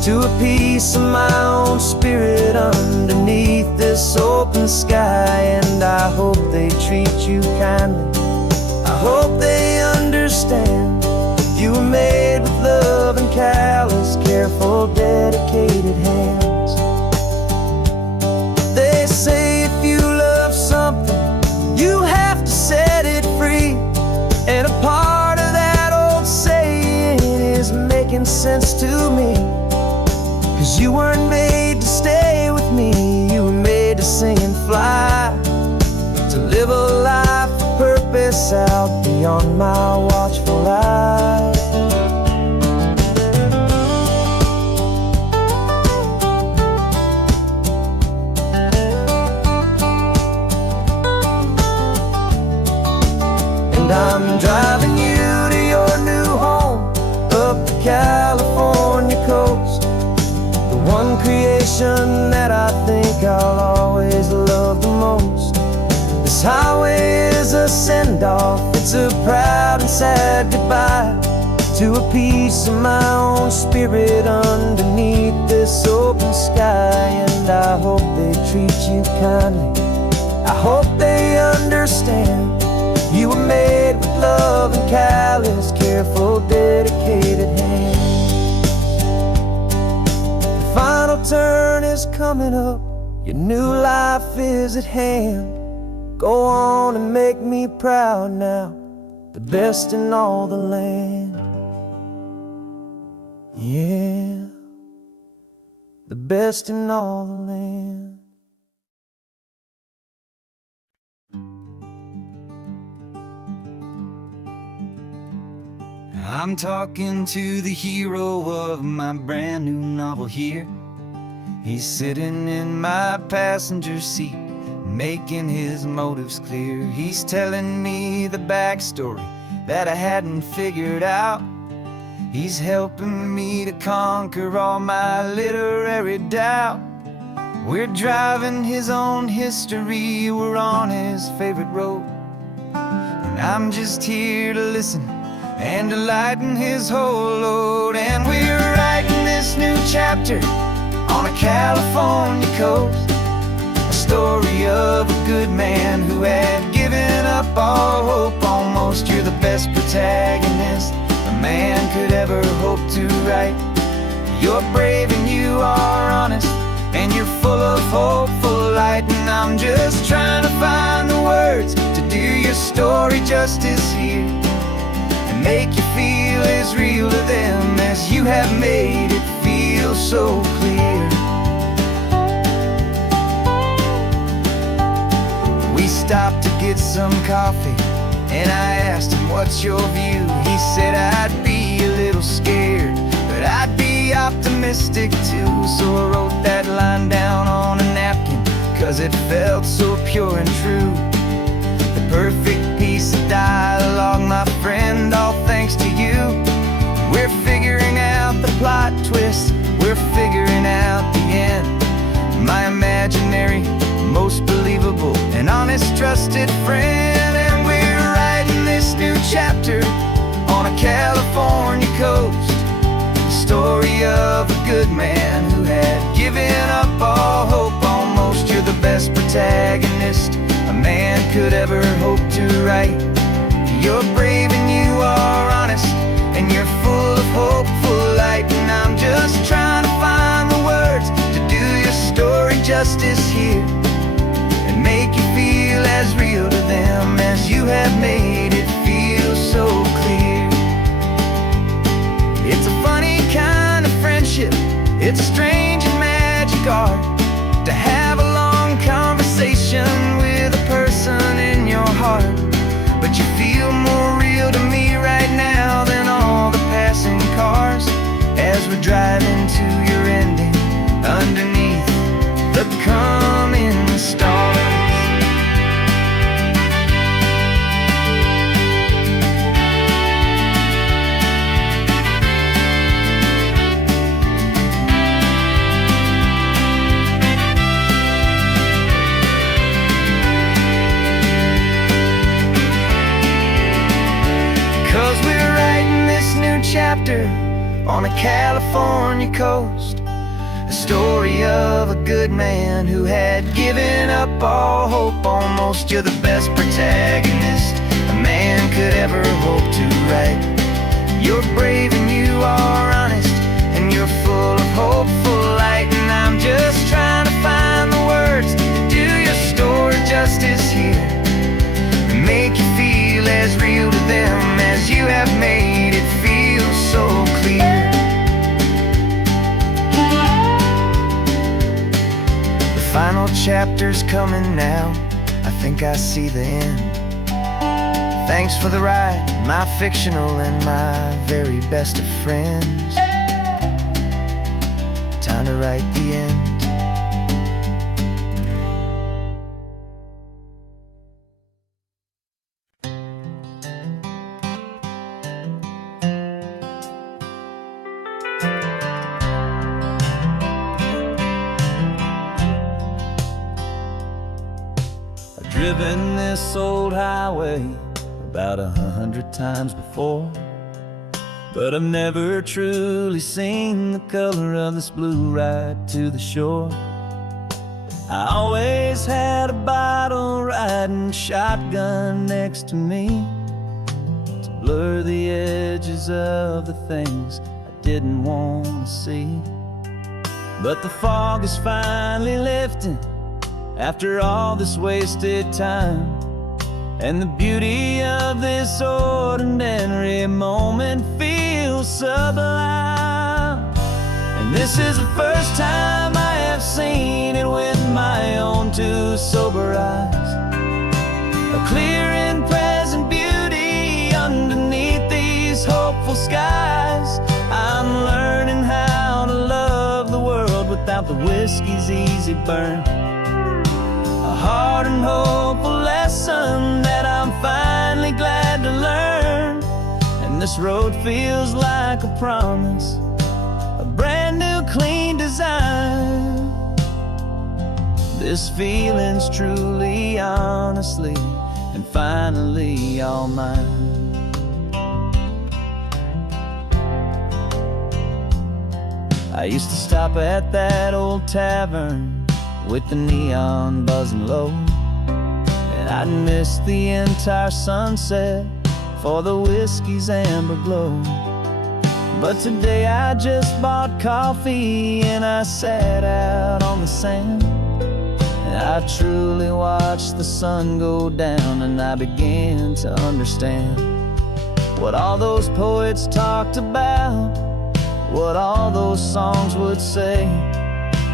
to a piece of my own spirit underneath this open sky. And I hope they treat you kindly, I hope they understand you were made with love and callous, careful, dedicated hands. They say if you love something, you have to set it free. And a part of that old saying is making sense to me, 'cause you weren't made to stay with me, you were made to sing and fly, to live a life of purpose out beyond my watchful eye. And I'm driving you to your new home up the California coast, the one creation that I think I'll always love the most. This highway is a send-off, it's a proud and sad goodbye to a piece of my own spirit underneath this open sky. And I hope they treat you kindly, I hope they understand you were made with love and callous, careful, dedicated hands. The final turn is coming up, your new life is at hand. Go on and make me proud now, the best in all the land. Yeah, the best in all the land. I'm talking to the hero of my brand new novel here. He's sitting in my passenger seat, making his motives clear. He's telling me the backstory that I hadn't figured out. He's helping me to conquer all my literary doubt. We're driving his own history, we're on his favorite road, I'm just here to listen and to lighten his whole load. And we're writing this new chapter on a California coast, a story of a good man who had given up all hope almost. You're the best protagonist a man could ever hope to write. You're brave and you are honest, and you're full of hopeful light. And I'm just trying to find the words to do your story justice here, and make you feel as real to them as you have made it feel so clear. We stopped to get some coffee, and I asked him, what's your view? He said, I'd be a little scared, but I'd be optimistic too. So I wrote that line down on a napkin, 'cause it felt so pure and true. The perfect piece of dialogue, my friend, all thanks to you. We're figuring out the plot twist, we're figuring out the end. My imaginary, most believable and honest trusted friend. And we're writing this new chapter on a California coast, the story of a good man who had given up all hope almost. You're the best protagonist a man could ever hope to write. You're brave and you are honest, and you're full of hopeful light. And I'm just trying to find the words to do your story justice here, and make you feel as real to them as you have made it feel so clear. It's a funny kind of friendship, it's strange and magic art to have a long conversation with a person in your heart. But you feel more real to me right now than all the passing cars, as we're driving to your ending underneath the coming stars. 'Cause we're writing this new chapter on a California coast, a story of a good man who had given up all hope almost. You're the best protagonist a man could ever hope to write. You're brave and you are honest, and you're full of hopeful light. And I'm just trying to find the words to do your story justice here, and make you feel as real to them as you have made it feel so clear. The final chapter's coming now, I think I see the end. Thanks for the ride, my fictional and my very best of friends. Time to write the end. Driven this old highway about 100 times before, but I've never truly seen the color of this blue right to the shore. I always had a bottle riding shotgun next to me to blur the edges of the things I didn't want to see. But the fog is finally lifting after all this wasted time, and the beauty of this ordinary moment feels sublime. And this is the first time I have seen it with my own two sober eyes, a clear and present beauty underneath these hopeful skies. I'm learning how to love the world without the whiskey's easy burn, a hard and hopeful lesson that I'm finally glad to learn. And this road feels like a promise, a brand new clean design. This feeling's truly, honestly, and finally all mine. I used to stop at that old tavern with the neon buzzing low, and I'd miss the entire sunset for the whiskey's amber glow. But today I just bought coffee and I sat out on the sand, and I truly watched the sun go down, and I began to understand what all those poets talked about, what all those songs would say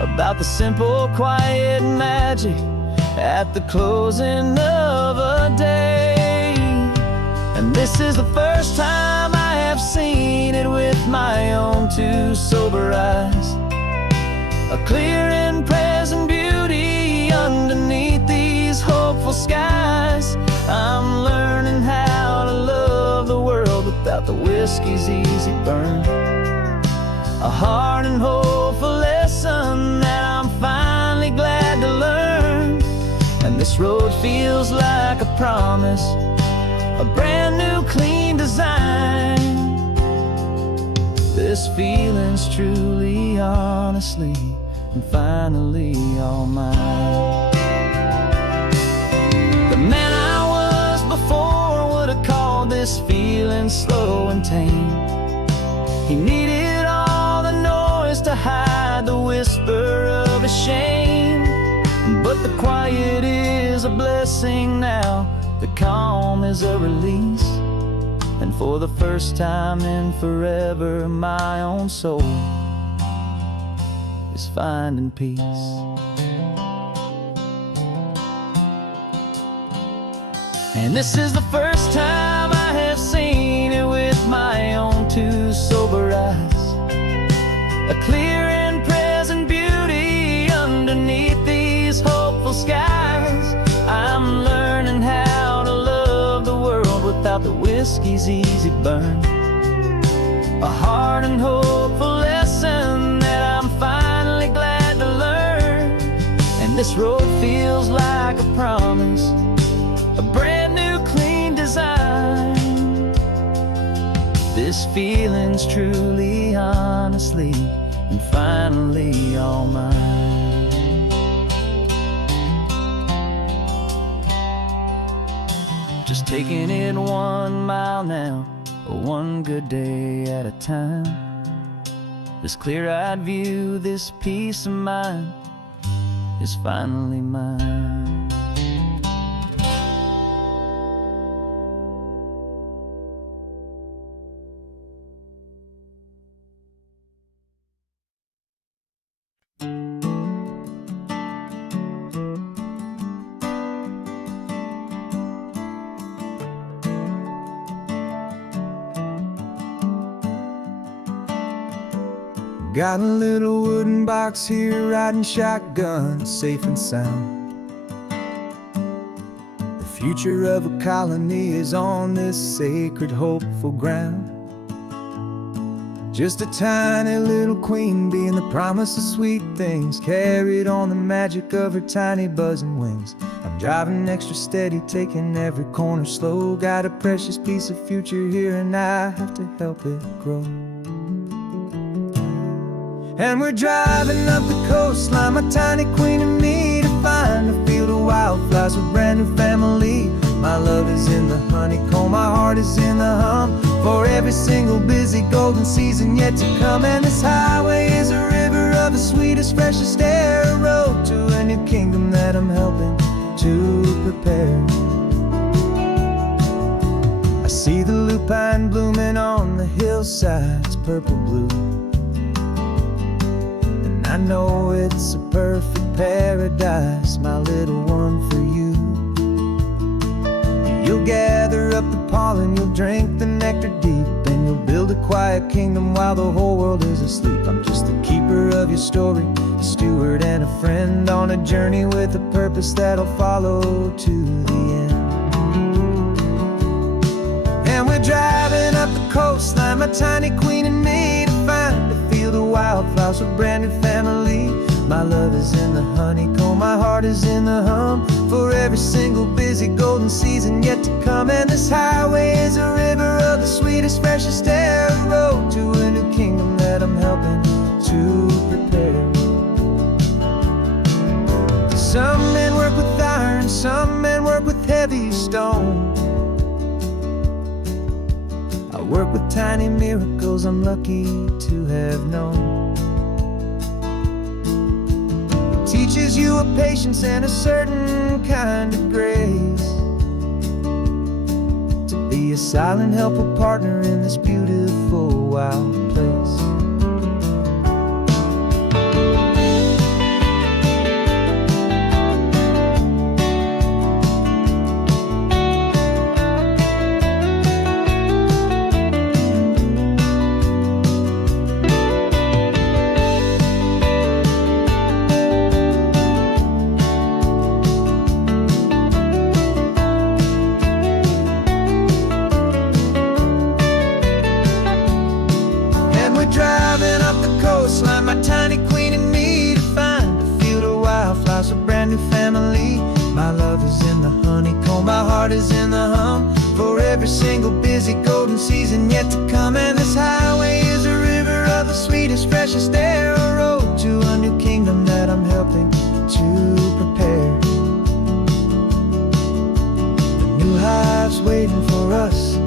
about the simple, quiet magic at the closing of a day. And this is the first time I have seen it with my own two sober eyes, a clear and present beauty underneath these hopeful skies. I'm learning how to love the world without the whiskey's easy burn, a hard and hopeful lesson that I'm finally glad to learn. And this road feels like a promise, a brand new clean design. This feeling's truly, honestly, and finally all mine. The man I was before would have called this feeling slow and tame. He needed all the noise to hide the whisper of his shame. But the quiet is a blessing now, the calm is a release, and for the first time in forever my own soul is finding peace. And this is the first time I have seen it with my own two sober eyes, a clear and present beauty underneath these hopeful skies. I'm learning how to love the world without the whiskey's easy burn, a hard and hopeful lesson that I'm finally glad to learn. And this road feels like a promise, a brand new clean design. This feeling's truly, honestly, and finally all mine. Just taking it 1 mile now, one good day at a time. This clear-eyed view, this peace of mind is finally mine. Got a little wooden box here, riding shotgun, safe and sound. The future of a colony is on this sacred, hopeful ground. Just a tiny little queen bee and the promise of sweet things, carried on the magic of her tiny buzzing wings. I'm driving extra steady, taking every corner slow. Got a precious piece of future here and I have to help it grow. And we're driving up the coastline, my tiny queen and me, to find a field of wildflowers with brand new family. My love is in the honeycomb, my heart is in the hum, for every single busy golden season yet to come. And this highway is a river of the sweetest, freshest air, a road to a new kingdom that I'm helping to prepare. I see the lupine blooming on the hillsides, purple blue, I know it's a perfect paradise, my little one, for you. You'll gather up the pollen, you'll drink the nectar deep, and you'll build a quiet kingdom while the whole world is asleep. I'm just the keeper of your story, a steward and a friend, on a journey with a purpose that'll follow to the end. And we're driving up the coastline, my tiny queen and me, to find a field of wildflowers with brand new family. My love is in the honeycomb, my heart is in the hum, for every single busy golden season yet to come. And this highway is a river of the sweetest, freshest air, a road to a new kingdom that I'm helping to prepare. Some men work with iron, some men work with heavy stone. I work with tiny miracles I'm lucky to have known. Teaches you a patience and a certain kind of grace, to be a silent, helpful partner in this beautiful, wild place. Driving up the coastline, my tiny queen and me, to find a field of wildflowers, a brand new family. My love is in the honeycomb, my heart is in the hum, for every single busy golden season yet to come. And this highway is a river of the sweetest, freshest air, a road to a new kingdom that I'm helping to prepare. The new hive's waiting for us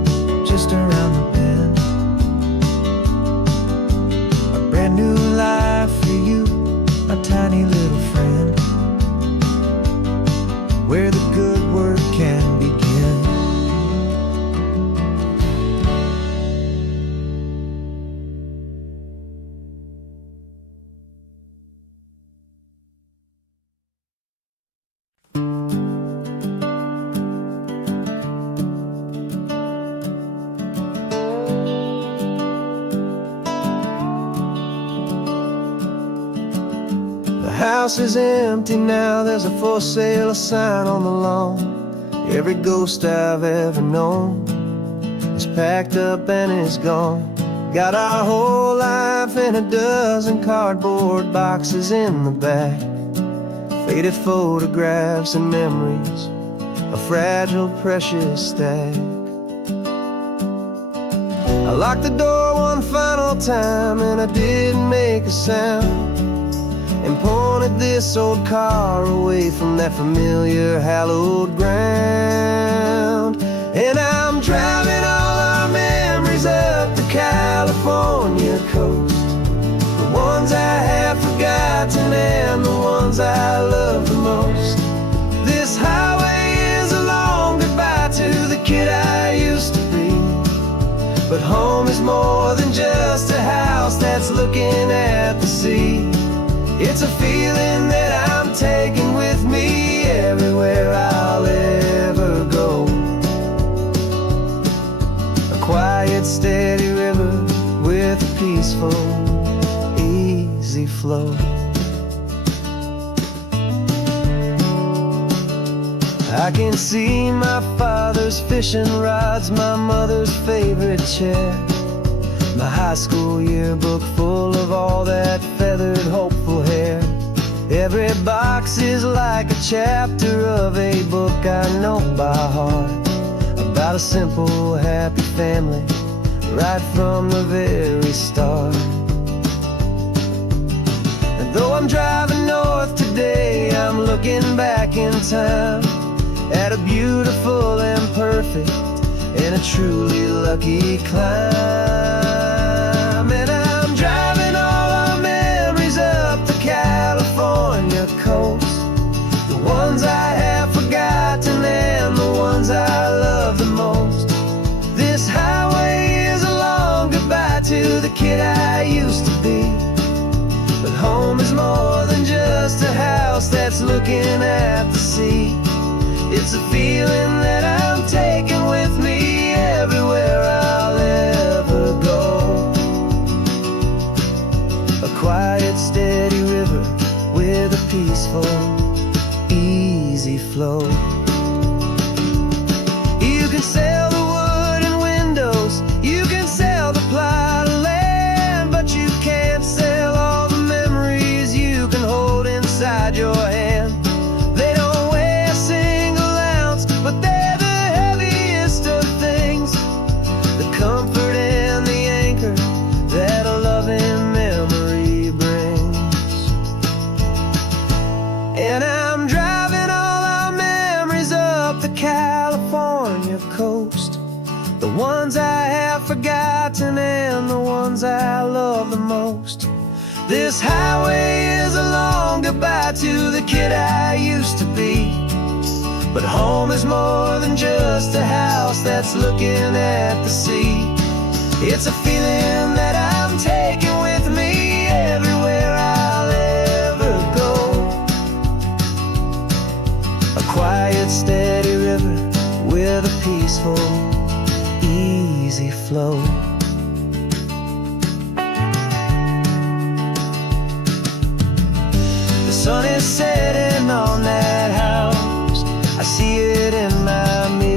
just around the bend. Brand new life for you, my tiny little friend, where the good work can begin. The house is empty now, there's a for sale sign on the lawn. Every ghost I've ever known is packed up and is gone. Got our whole life in a dozen cardboard boxes in the back, faded photographs and memories, a fragile, precious stack. I locked the door one final time and I didn't make a sound, and pointed this old car away from that familiar hallowed ground. And I'm driving all our memories up the California coast, the ones I have forgotten and the ones I love the most. This highway is a long goodbye to the kid I used to be, but home is more than just a house that's looking at the sea. It's a feeling that I'm taking with me everywhere I'll ever go. A quiet, steady river with a peaceful, easy flow. I can see my father's fishing rods, my mother's favorite chair, my high school yearbook full of all that feathered, hopeful hair. Every box is like a chapter of a book I know by heart, about a simple, happy family right from the very start. And though I'm driving north today, I'm looking back in time at a beautiful and perfect and a truly lucky climb. And I'm driving all our memories up the California coast, the ones I have forgotten and the ones I love the most. This highway is a long goodbye to the kid I used to be, but home is more than just a house that's looking at the sea. It's a feeling that I'm taking with me everywhere I'll ever go. A quiet, steady river with a peaceful, easy flow. You can sell the wood and windows, you can sell the plot of land, but you can't sell all the memories you can hold And I'm driving all our memories up the California coast, the ones I have forgotten and the ones I love the most. This highway is a long goodbye to the kid I used to be. But home is more than just a house that's looking at the sea. It's a feeling that I'm taking with me everywhere I'll ever go. A quiet, steady river with a peaceful, easy flow. The sun is setting on that house. I see it in my mirror.